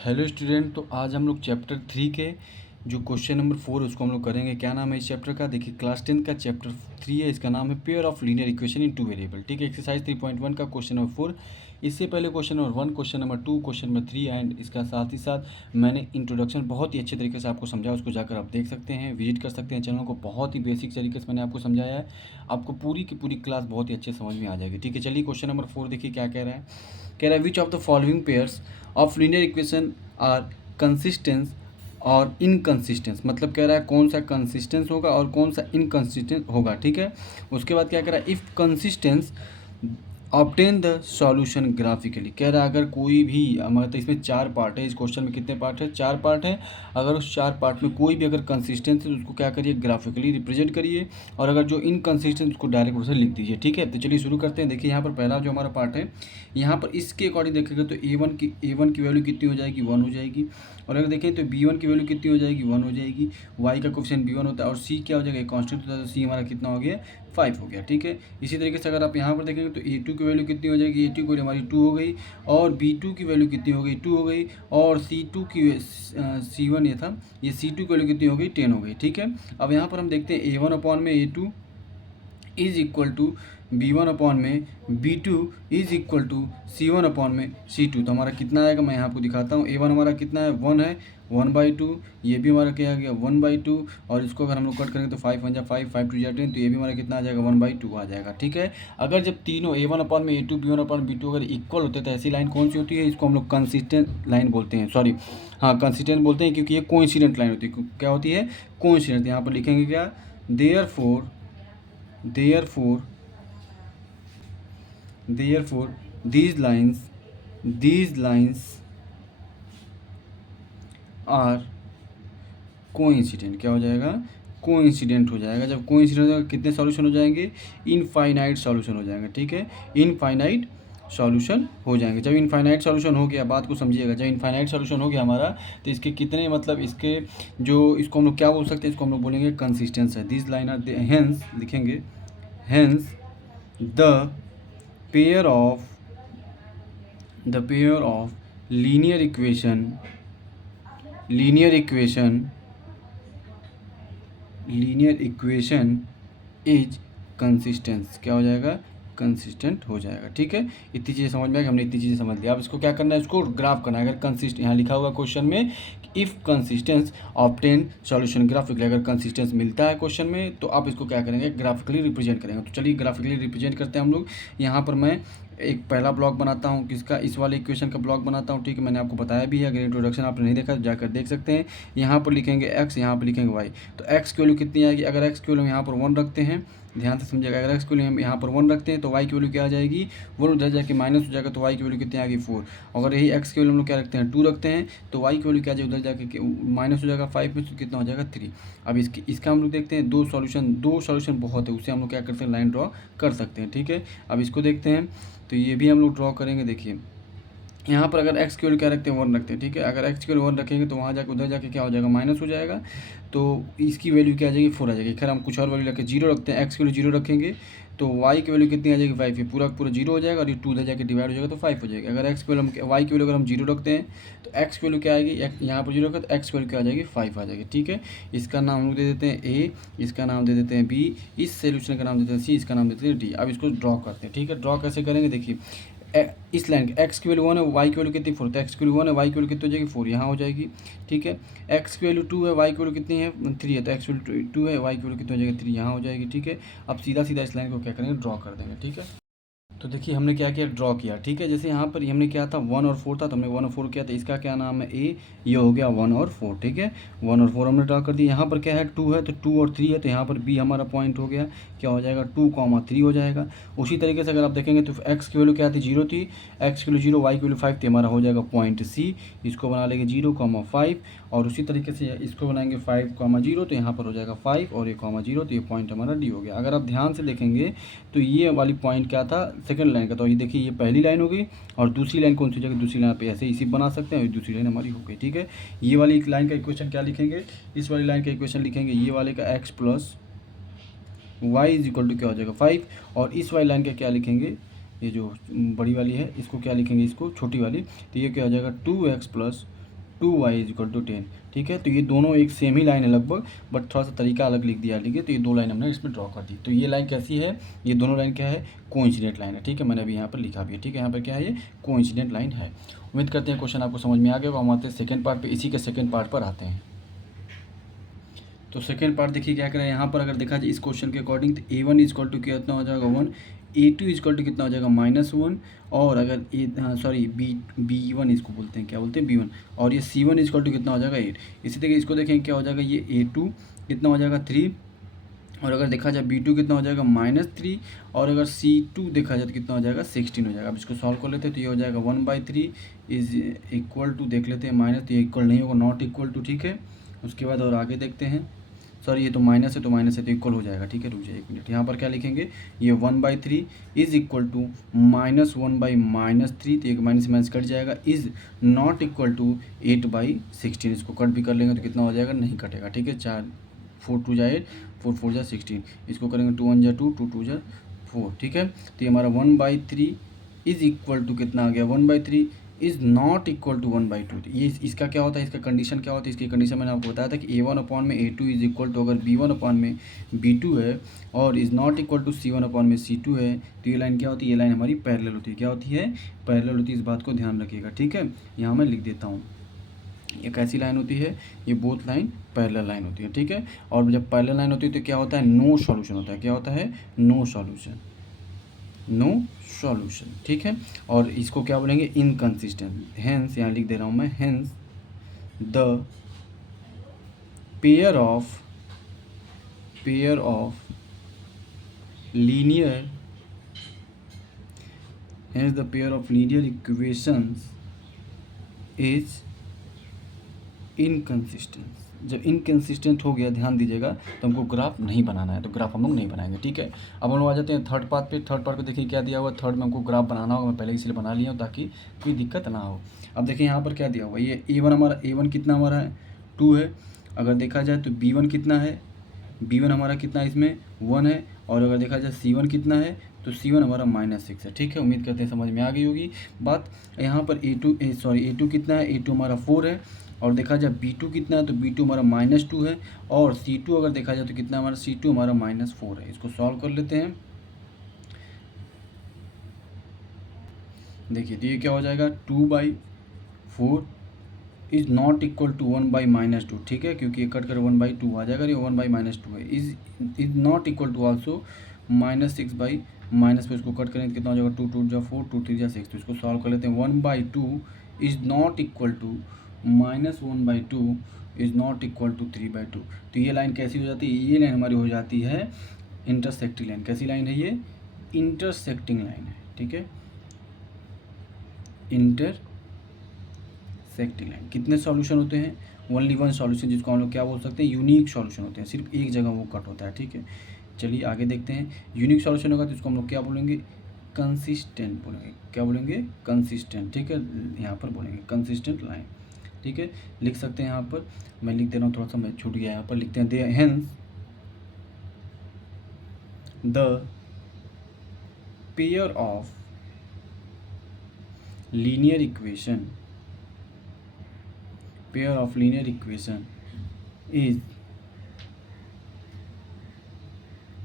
Hello student. तो आज हम लोग चैप्टर 3 के जो क्वेश्चन नंबर 4 उसको हम लोग करेंगे। क्या नाम है इस चैप्टर का? देखिए, क्लास 10 का चैप्टर 3 है। इसका नाम है pair of linear equation in two variable. ठीक है, एक्सरसाइज 3.1 का क्वेश्चन नंबर 4। इससे पहले question number 1, question number 2, question number 3 and इसका साथ ही साथ मैंने इंट्रोडक्शन बहुत ही अच्छे तरीके से आपको समझाया। उसको जाकर आप देख सकते हैं, विजिट कर सकते हैं चैनल को। बहुत ही बेसिक तरीके से मैंने आपको समझाया है। आपको पूरी की पूरी क्लास बहुत ही अच्छे समझ में आ जाएगी। ठीक है, चलिए क्वेश्चन नंबर 4 देखिए क्या कह रहा है। कह रहा है which of the following pairs of linear equation are consistence और इनकंसिस्टेंस। मतलब कह रहा है कौन सा कंसिस्टेंस होगा और कौन सा इनकंसिस्टेंस होगा। ठीक है, उसके बाद क्या कह रहा है, if consistence obtain the solution graphically. कह रहा है अगर कोई भी मतलब इसमें 4 पार्ट है। इस क्वेश्चन में कितने पार्ट है? 4 पार्ट है। अगर उस 4 पार्ट में कोई भी अगर कंसिस्टेंस है तो उसको क्या करिए, ग्राफिकली रिप्रेजेंट करिए। और अगर जो इनकंसिस्टेंस उसको डायरेक्ट उसे लिख दीजिए। ठीक है, तो चलिए शुरू करते हैं। देखिए यहाँ पर पहला जो हमारा पार्ट है, यहाँ पर इसके अकॉर्डिंग देखेंगे तो A1 की वैल्यू कितनी हो जाएगी? 1 हो जाएगी। और अगर देखें तो B1 की वैल्यू कितनी हो जाएगी? 1 हो जाएगी। Y का कोफिशिएंट B1 होता है और C क्या हो जाएगा? कांस्टेंट होता है, तो C हमारा कितना हो गया? 5 हो गया। ठीक है, इसी तरीके से अगर आप यहाँ पर देखेंगे तो A2 की वैल्यू कितनी हो जाएगी? A2 की वैल्यू हमारी 2 हो गई। और B2 की वैल्यू कितनी हो गई? 2 हो गई। और C2 की C1 ये था, ये C2 की वैल्यू कितनी हो गई? 10 हो गई। ठीक है, अब यहाँ पर हम देखते हैं A1 अपॉन में A2 is equal to B1 upon में B2 is equal to C1 upon में C2। तो हमारा कितना आएगा, मैं यहाँ आपको दिखाता हूँ। A1 हमारा कितना है? 1 है, 1/2। ये भी हमारा क्या आ गया? 1/2। और इसको अगर हम लोग कट करेंगे तो 5 1 जा 5, 5 2 जा 10, तो ये भी हमारा कितना आ जाएगा? 1/2 आ जाएगा। ठीक है, अगर जब तीनों A1 अपॉन में A2 B1 अपॉन B2 अगर इक्वल होते हैं तो ऐसी लाइन कौन सी होती है? इसको हम लोग कंसिस्टेंट लाइन बोलते हैं। सॉरी, हाँ कंसिस्टेंट बोलते हैं, क्योंकि ये कोइंसिडेंट लाइन होती है। क्या होती है? कोइंसिडेंट। यहाँ पर लिखेंगे क्या? therefore these lines are coincident. क्या हो जाएगा? कोइंसिडेंट हो जाएगा। जब कोइंसिडेंट हो जाएगा कितने सॉल्यूशन हो जाएंगे? इनफाइनाइट सॉल्यूशन हो जाएगा। ठीक है, इनफाइनाइट सॉल्यूशन हो जाएंगे। जब इनफाइनाइट सॉल्यूशन हो गया, बात को समझिएगा, जब इनफाइनाइट सॉल्यूशन हो गया हमारा, तो इसके कितने मतलब इसके जो इसको हम लोग क्या बोल सकते हैं? इसको हम लोग बोलेंगे कंसिस्टेंस है। दिस लाइन आर हेंस लिखेंगे, hence the pair of linear equation is consistence. क्या हो जाएगा? कंसिस्टेंट हो जाएगा। ठीक है, इतनी चीज़ें समझ में आ गई। हमने इतनी चीज़ें समझ लिया। अब इसको क्या करना है? इसको ग्राफ करना है। अगर कंसिस्ट यहाँ लिखा हुआ क्वेश्चन में if consistence obtain solution graphically, अगर कंसिस्टेंस मिलता है क्वेश्चन में तो आप इसको क्या करेंगे? ग्राफिकली रिप्रेजेंट करेंगे। तो चलिए ग्राफिकली रिप्रेजेंट करते हैं हम लोग। यहाँ पर मैं एक पहला ब्लॉक बनाता हूँ, किसका? इस वाले इक्वेशन का ब्लॉक बनाता हूँ। ठीक है, मैंने आपको बताया भी है, अगर इंट्रोडक्शन आपने नहीं देखा जाकर देख सकते हैं। यहाँ पर लिखेंगे x, यहाँ पर लिखेंगे y। तो x की वैल्यू कितनी आएगी? अगर x की वैल्यू यहाँ पर 1 रखते हैं, ध्यान से समझिएगा, अगर x की वैल्यू हम यहाँ पर 1 रखते हैं तो y की वैल्यू क्या आ जाएगी? 1 उधर जाके माइनस हो जाएगा, तो y की वैल्यू कितनी आ गई? 4। अगर यही x की वैल्यू हम लोग क्या रखते हैं? 2 रखते हैं, तो y की वैल्यू क्या आ जाएगी? उधर जाके माइनस हो जाएगा 5 में, तो कितना हो जाएगा? 3। अब इसका हम लोग देखते हैं दो सॉल्यूशन बहुत है, उससे हम लोग क्या करते हैं? लाइन ड्रॉ कर सकते हैं। ठीक है, अब इसको देखते हैं, तो ये भी हम लोग ड्रॉ करेंगे। देखिए यहाँ पर अगर x की वैल्यू क्या रखते हैं? 1 रखते हैं। ठीक है, अगर x की वैल्यू 1 रखेंगे तो वहाँ जाकर उधर जाके क्या हो जाएगा? माइनस हो जाएगा, तो इसकी वैल्यू क्या आ जाएगी? 4 आ जाएगी। खैर हम कुछ और वैल्यू रखें, 0 रखते हैं। x की वैल्यू 0 रखेंगे तो y की वैल्यू कितनी आ जाएगी? 5। ये पूरा पूरा 0 हो जाएगा और ये 2 उधर जाके डिवाइड हो जाएगा तो 5 हो जाएगा। अगर x की वैल्यू y की वैल्यू अगर हम 0 रखते हैं तो x की वैल्यू क्या आएगी? यहाँ पर 0 रखा तो x की वैल्यू क्या आ जाएगी? 5 आ जाएगी। ठीक है, इसका नाम हम लोग दे देते हैं a, इसका नाम दे देते हैं b, इस सोल्यूशन का नाम देते हैं c, इसका नाम देते हैं d। अब इसको ड्रॉ करते हैं। ठीक है, ड्रॉ कैसे करेंगे? देखिए इस लाइन की x की वैल्यू 1 है, y की वैल्यू कितनी? 4। तो x की वैल्यू 1 है, y की वैल्यू कितनी हो जाएगी? 4 यहाँ हो जाएगी। ठीक है, x की वैल्यू 2 है, y की वैल्यू कितनी है? 3 है, तो x की वैल्यू 2 है, y की वैल्यू कितनी हो जाएगी? 3 यहाँ हो जाएगी। ठीक है, अब सीधा सीधा इस लाइन को क्या करेंगे? ड्रॉ कर देंगे। ठीक है, तो देखिए हमने क्या किया? ड्रॉ किया। ठीक है, जैसे यहाँ पर हमने क्या था? 1 और 4 था, तो हमने 1 और 4 किया, तो इसका क्या नाम है? ए। ये हो गया 1 और 4। ठीक है, 1 और 4 हमने ड्रॉ कर दिया। यहाँ पर क्या है? 2 है, तो 2 और 3 है, तो यहाँ पर बी हमारा पॉइंट हो गया। क्या हो जाएगा? 2,3 हो जाएगा। उसी तरीके से अगर आप देखेंगे तो एक्स की वैल्यू क्या थी? 0 थी, एक्स की वैल्यू 0, वाई की वैल्यू 5 थी, हमारा हो जाएगा पॉइंट सी। इसको बना लेंगे 0,5, और उसी तरीके से इसको बनाएंगे 5,0, तो यहाँ पर हो जाएगा 5 और ये 0, तो ये पॉइंट हमारा डी हो गया। अगर आप ध्यान से देखेंगे तो ये वाली पॉइंट क्या था? सेकंड लाइन का। तो ये देखिए ये पहली लाइन हो गई, और दूसरी लाइन कौन सी जगह? दूसरी लाइन पे ऐसे इसी बना सकते हैं, और दूसरी लाइन हमारी हो गई। ठीक है, ये वाली एक लाइन का इक्वेशन क्या लिखेंगे? इस वाली लाइन का इक्वेशन लिखेंगे ये वाले का x plus y is equal to क्या हो जाएगा? 5। और इस वाली लाइन का क्या लिखेंगे? ये जो बड़ी वाली है इसको क्या लिखेंगे? इसको छोटी वाली, तो ये क्या हो जाएगा? 2x plus 2y = 10। ठीक है, तो ये दोनों एक सेम ही लाइन है लगभग, बट थोड़ा सा तरीका अलग लिख दिया। ठीक है, तो ये दो लाइन हमने इसमें ड्रॉ कर दी। तो ये लाइन कैसी है, ये दोनों लाइन क्या है, कोइंसिडेंट लाइन है। ठीक है, मैंने अभी यहाँ पर लिखा भी है। ठीक है, यहाँ पर क्या है, ये कोइंसिडेंट लाइन है। उम्मीद करते हैं क्वेश्चन आपको समझ में आ गया। हम आते हैं सेकेंड पार्ट पे, इसी के सेकेंड पार्ट पर आते हैं। तो सेकेंड पार्ट देखिए क्या करें यहाँ पर, अगर देखा जाए इस क्वेश्चन के अकॉर्डिंग, तो A1 = कितना हो जाएगा 1, A2 = कितना हो जाएगा -1, और अगर B1 इसको बोलते हैं, क्या बोलते हैं, B1, और ये C1 = कितना हो जाएगा 8। इसी तरीके इसको देखें क्या हो जाएगा, ये A2 कितना हो जाएगा 3, और अगर देखा जाए B2 कितना हो जाएगा -3, और अगर C2 देखा जाए तो कितना हो जाएगा 16 हो जाएगा। अब इसको सॉल्व कर लेते हैं, तो ये हो जाएगा 1/3 = देख लेते हैं माइनस, तो ये इक्वल नहीं होगा, नॉट इक्वल टू। ठीक है, उसके बाद और आगे देखते हैं, सॉरी ये तो माइनस है, तो माइनस है तो इक्वल हो जाएगा। ठीक है, रुक जाइए 1 मिनट, यहाँ पर क्या लिखेंगे, ये 1/3 = -1/-3, तो एक माइनस माइनस कट जाएगा, इज़ नॉट इक्वल टू 8/16। इसको कट भी कर लेंगे तो कितना हो जाएगा, नहीं कटेगा। ठीक है, 4 2 8, 4 4 16, इसको करेंगे 2 1 2, 2 2 4। ठीक है, तो ये हमारा 1/3 = कितना आ गया, 1/3 इज़ नॉट इक्वल टू 1/2। ये इसका क्या होता है, इसका कंडीशन क्या होता है, इसकी कंडीशन मैंने आपको बताया था कि A1/A2 = अगर B1/B2 है, और is not equal to C1/C2 है, तो ये लाइन क्या होती है, ये लाइन हमारी पैरेलल होती है। क्या होती है, पैरेलल होती है। इस बात को ध्यान रखिएगा। ठीक है, यहाँ मैं लिख देता हूँ, ये कैसी लाइन होती है, ये बोथ लाइन पैरेलल लाइन होती है। ठीक है, और जब पैरेलल लाइन होती है तो क्या होता है, नो सॉल्यूशन होता है। क्या होता है, नो सॉल्यूशन, नो सॉल्यूशन। ठीक है, और इसको क्या बोलेंगे, इनकंसिस्टेंट। हेंस यहाँ लिख दे रहा हूँ मैं, hence the pair of linear hence the pair of linear equations is inconsistent. जब इनकंसिस्टेंट हो गया, ध्यान दीजिएगा, तो हमको ग्राफ नहीं बनाना है, तो ग्राफ हम लोग नहीं बनाएंगे। ठीक है, अब हम लोग आ जाते हैं थर्ड पार्ट पे। थर्ड पार्ट पे देखिए क्या दिया हुआ, थर्ड में हमको ग्राफ बनाना होगा, मैं पहले इसलिए बना लिया हूँ ताकि कोई दिक्कत ना हो। अब देखिए यहाँ पर क्या दिया हुआ, ये A1 कितना हमारा है, 2 है। अगर देखा जाए तो B1 कितना है, B1 हमारा कितना है, इसमें 1 है। और अगर देखा जाए C1 कितना है, तो C1 हमारा -6 है। ठीक है, उम्मीद करते हैं समझ में आ गई होगी बात। यहाँ पर A2 कितना है, A2 हमारा 4 है। और देखा जाए B2 कितना है, तो B2 हमारा -2 है। और C2 अगर देखा जाए तो कितना हमारा, C2 हमारा -4 है। इसको सॉल्व कर लेते हैं। देखिए, तो ये क्या हो जाएगा, 2/4 इज़ नॉट इक्वल टू 1/-2। ठीक है, क्योंकि ये कट कर 1/2 आ जाएगा, ये 1/-2 है। Is not equal to also -6/, इसको कट करें तो कितना हो जाएगा, 2 2 जा 4, 2 3 जा 6। तो इसको सॉल्व कर लेते हैं। 1/2 is not equal to -1/2 is not equal to 3/2। तो ये लाइन कैसी हो जाती है, ये लाइन हमारी हो जाती है इंटरसेक्टिंग लाइन। कैसी लाइन है ये, इंटरसेक्टिंग लाइन है। ठीक है, इंटरसेक्टिंग लाइन। कितने सॉल्यूशन होते हैं, ओनली वन सॉल्यूशन, जिसको हम लोग क्या बोल सकते हैं, यूनिक सॉल्यूशन होते हैं। सिर्फ एक जगह वो कट होता है। ठीक है, चलिए आगे देखते हैं। यूनिक सॉल्यूशन होगा तो इसको हम लोग क्या बोलेंगे, कंसिस्टेंट बोलेंगे। क्या बोलेंगे, कंसिस्टेंट। ठीक है, यहाँ पर बोलेंगे कंसिस्टेंट लाइन। ठीक है, लिख सकते हैं यहाँ पर, मैं लिख दे रहा हूँ, थोड़ा सा मैं छूट गया, यहाँ पर लिखते हैं, hence the pair of linear equation is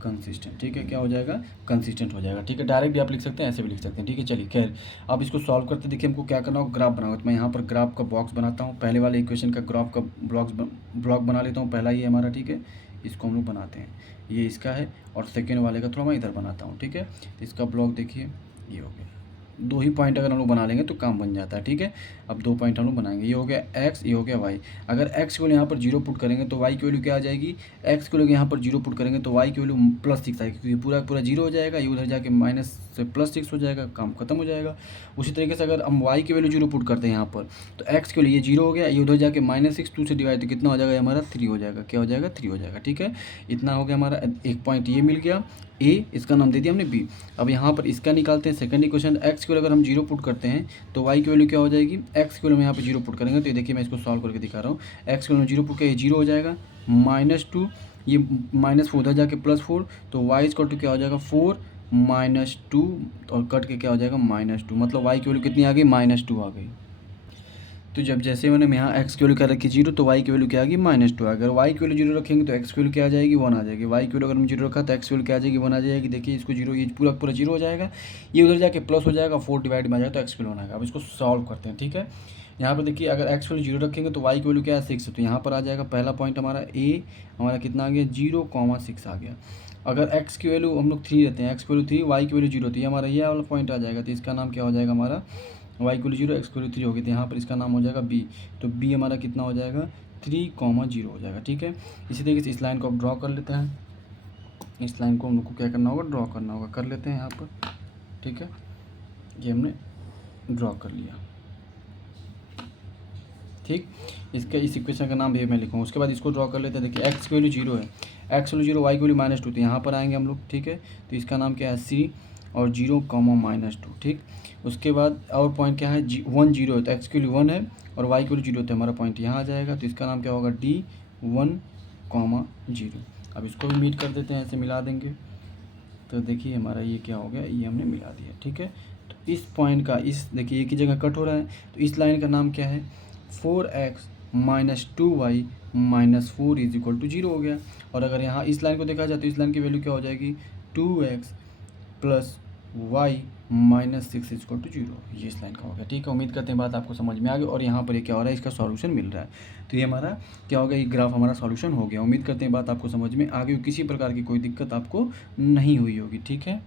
consistent. ठीक है, क्या हो जाएगा, कंसिस्टेंट हो जाएगा। ठीक है, डायरेक्ट भी आप लिख सकते हैं, ऐसे भी लिख सकते हैं। ठीक है, चलिए खैर, अब इसको सॉल्व करते देखिए हमको क्या करना होगा, ग्राफ बनाओ। तो मैं यहाँ पर ग्राफ का बॉक्स बनाता हूँ, पहले वाले इक्वेशन का ग्राफ का ब्लॉक बना लेता हूँ। पहला ये हमारा, ठीक है, इसको हम लोग बनाते हैं, ये इसका है। और सेकेंड वाले का थोड़ा मैं इधर बनाता हूँ। ठीक है, इसका ब्लॉक देखिए, ये हो गया। 2 ही पॉइंट अगर हम लोग बना लेंगे तो काम बन जाता है। ठीक है, अब 2 पॉइंट हम लोग बनाएंगे, ये हो गया x, ये हो गया y। अगर x को यहाँ पर 0 पुट करेंगे तो y की वैल्यू क्या आ जाएगी, x को यहाँ पर 0 पुट करेंगे तो y की वैल्यू +6 आएगी, क्योंकि पूरा पूरा 0 हो जाएगा, ये उधर जाके माइनस से +6 हो जाएगा, काम खत्म हो जाएगा। उसी तरीके से अगर हम y की वैल्यू 0 पुट करते हैं यहाँ पर, तो x के लिए 0 हो गया, ये उधर जाके -6, 2 से डिवाइड, तो कितना हो जाएगा हमारा, 3 हो जाएगा। क्या हो जाएगा, 3 हो जाएगा। ठीक है, इतना हो गया हमारा, एक पॉइंट ये मिल गया a, इसका नाम दे दिया हमने b। अब यहाँ पर इसका निकालते हैं सेकंड इक्वेशन। x की वैल्यू अगर हम 0 पुट करते हैं तो y की वैल्यू क्या हो जाएगी, x की वैल्यू में यहाँ पे 0 पुट करेंगे तो ये देखिए मैं इसको सॉल्व करके दिखा रहा हूँ। x की वैल्यू 0 पुट किया, ये 0 हो जाएगा, -2, ये -4 उधर जाके +4, तो y इक्वल टू क्या हो जाएगा, 4 -2, और कट के क्या हो जाएगा, -2, मतलब y की वैल्यू कितनी आ गई, -2 आ गई। तो जब जैसे मैंने यहाँ एक्स की वैल्यू क्या रखी 0 तो वाई की वैल्यू क्या आएगी -2। अगर वाई की वैल्यू 0 रखेंगे तो एक्स की वैल्यू क्या आ जाएगी 1 आ जाएगी। वाई की वैल्यू अगर हम 0 रखा तो एक्स की वैल्यू क्या आ जाएगी 1 आ जाएगी। देखिए इसको 0 ये पूरा पूरा 0 हो जाएगा, ये उधर जाके प्लस हो जाएगा, 4 डिवाइड में आ जाएगा तो एक्स की वैल्यू 1 आएगा। अब इसको सॉल्व करते हैं, ठीक है। यहाँ पर देखिए अगर एक्स वैल्यू 0 रखेंगे तो वाई की वैल्यू क्या है 6, तो यहाँ पर आ जाएगा पहला पॉइंट हमारा ए हमारा कितना आ गया 0,6 आ गया। अगर एक्स की वैल्यू हम लोग 3 रहते हैं, एक्स की वैल्यू 3 वाई की वैल्यू 0 थी, हमारा ये वाला पॉइंट आ जाएगा, तो इसका नाम क्या हो जाएगा हमारा वाई की वैल्यू 0 एक्स की वैल्यू 3 होगी, तो यहाँ पर इसका नाम हो जाएगा बी। तो बी हमारा कितना हो जाएगा 3,0 हो जाएगा, ठीक है। इसी तरीके से इस लाइन को अब ड्रॉ कर लेते हैं। इस लाइन को हम लोग को क्या करना होगा ड्रॉ करना होगा, कर लेते हैं यहाँ पर, ठीक है। ये हमने ड्रॉ कर लिया, ठीक। इसका इस इक्वेशन का नाम भी मैं लिखूँगा। उसके बाद इसको ड्रॉ कर लेते हैं। देखिए एक्स की वैल्यू 0 है, एक्स वैल्यू 0 वाई की वैल्यू -2, तो यहाँ पर आएंगे हम लोग, ठीक है। तो इसका नाम क्या है सी और 0, -2, ठीक। उसके बाद और पॉइंट क्या है 1 0 है, तो एक्स की वैल्यू 1 है और वाई की वैल्यू 0, तो हमारा पॉइंट यहाँ आ जाएगा। तो इसका नाम क्या होगा D 1, 0। अब इसको भी मीट कर देते हैं, ऐसे मिला देंगे। तो देखिए हमारा ये क्या हो गया, ये हमने मिला दिया, ठीक है। तो इस पॉइंट का इस देखिए एक ही जगह कट हो रहा है, तो इस लाइन का नाम क्या है 4x - 2y - 4 = 0 हो गया। और अगर यहाँ इस लाइन को देखा जाए तो इस लाइन की वैल्यू क्या हो जाएगी 2x + y - 6 = 0। ये इस लाइन का हो गया, ठीक है। उम्मीद करते हैं बात आपको समझ में आ गई। और यहाँ पर ये क्या हो रहा है इसका सॉल्यूशन मिल रहा है, तो ये हमारा क्या हो गया, ये ग्राफ हमारा सॉल्यूशन हो गया। उम्मीद करते हैं बात आपको समझ में आ गई, किसी प्रकार की कोई दिक्कत आपको नहीं हुई होगी, ठीक है।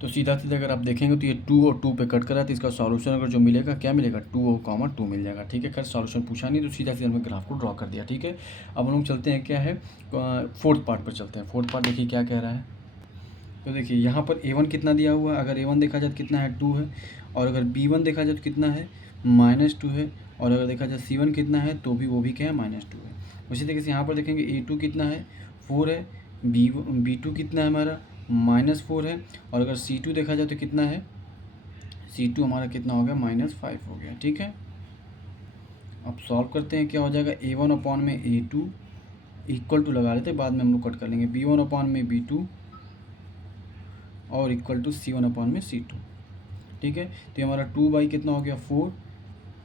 तो सीधा सीधा अगर आप देखेंगे तो ये 2 और 2 पे कट करा, तो इसका सॉल्यूशन अगर जो मिलेगा क्या मिलेगा 2 और 2 मिल जाएगा, ठीक है। खैर सॉल्यूशन पूछा नहीं तो सीधा सीधा हमने ग्राफ को ड्रॉ कर दिया, ठीक है। अब हम लोग चलते हैं क्या है फोर्थ पार्ट पर चलते हैं। फोर्थ पार्ट देखिए क्या कह रहा है। तो देखिए यहाँ पर A1 कितना दिया हुआ है, अगर A1 देखा जाए तो कितना है 2 है, और अगर B1 देखा जाए तो कितना है -2 है, और अगर देखा जाए C1 कितना है तो भी वो भी क्या है -2 है। उसी तरीके से यहाँ पर देखेंगे A2 कितना है 4 है, B2 कितना है हमारा -4 है, और अगर C2 देखा जाए तो कितना है C2 हमारा कितना हो गया -5 हो गया, ठीक है। अब सॉल्व करते हैं, क्या हो जाएगा A1/A2 इक्वल टू लगा लेते हैं, बाद में हम लोग कट कर लेंगे B1/B2 और इक्वल टू C1/C2, ठीक है। तो ये हमारा 2 कितना हो गया 4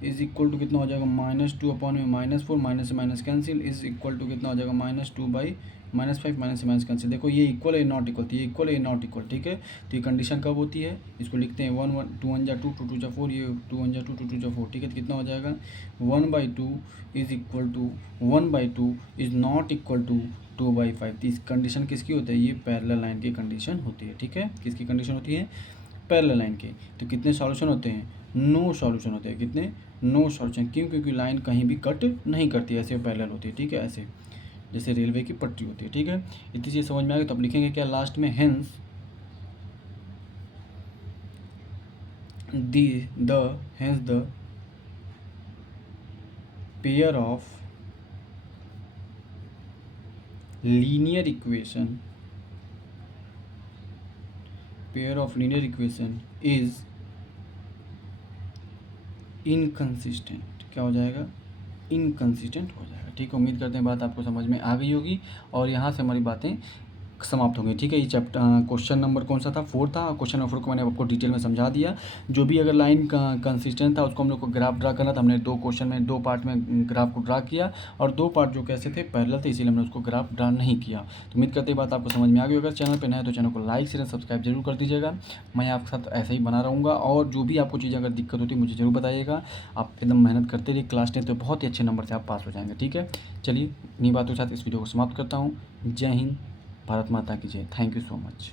इज इक्वल टू कितना हो जाएगा -2/4 माइनस से minus cancel is equal to कितना हो जाएगा -2/-5 माइनस से माइनस कैंसिल। देखो ये इक्वल है नॉट इक्वल, तो ये इक्वल है नॉट इक्वल, ठीक है। तो ये कंडीशन कब होती है, इसको लिखते हैं 1 1 2 1 2 2 2 4, ये 2 1 2 2 2 4, ठीक है। तो कितना हो जाएगा 1/2 is equal to 1/2 is not equal to 2/5। तो इस कंडीशन किसकी होती है, ये पैरेलल लाइन की कंडीशन होती है, ठीक है। किसकी कंडीशन होती है पैरेलल लाइन के। तो कितने सॉल्यूशन होते हैं नो सॉल्यूशन होते हैं, कितने नो सॉल्यूशन। क्यों, क्योंकि लाइन कहीं भी कट नहीं करती, ऐसे पैरेलल होती है, ठीक है। ऐसे जैसे रेलवे की पटरी होती है, ठीक है। इतनी चीज़ समझ में आ गई। तो अब लिखेंगे क्या लास्ट में hence the pair of linear equation is inconsistent. क्या हो जाएगा इनकंसिस्टेंट हो जाएगा, ठीक है। उम्मीद करते हैं बात आपको समझ में आ गई होगी और यहाँ से हमारी बातें समाप्त होंगी, ठीक है। ये चैप्टर क्वेश्चन नंबर कौन सा था 4 था। क्वेश्चन नंबर 4 को मैंने आपको डिटेल में समझा दिया। जो भी अगर लाइन का कंसिस्टेंट था उसको हम लोग को ग्राफ ड्रा करना था। हमने 2 क्वेश्चन में 2 पार्ट में ग्राफ को ड्रा किया और 2 पार्ट जो कैसे थे पैरेलल थे, इसीलिए हमने उसको ग्राफ ड्रा नहीं किया। तो उम्मीद करते हैं बात आपको समझ में आ गई। अगर चैनल पर नया है तो चैनल को लाइक शेयर सब्सक्राइब जरूर कर दीजिएगा। मैं आपके साथ ऐसे ही बना रहूँगा और जो भी आपको चीज़ें अगर दिक्कत होती है मुझे ज़रूर बताइएगा। आप एकदम मेहनत करते रहिए, क्लास 10 तो बहुत ही अच्छे नंबर से आप पास हो जाएंगे, ठीक है। चलिए इन्हीं बातों के साथ इस वीडियो को समाप्त करता हूँ। जय हिंद, भारत माता की जय। Thank you so much.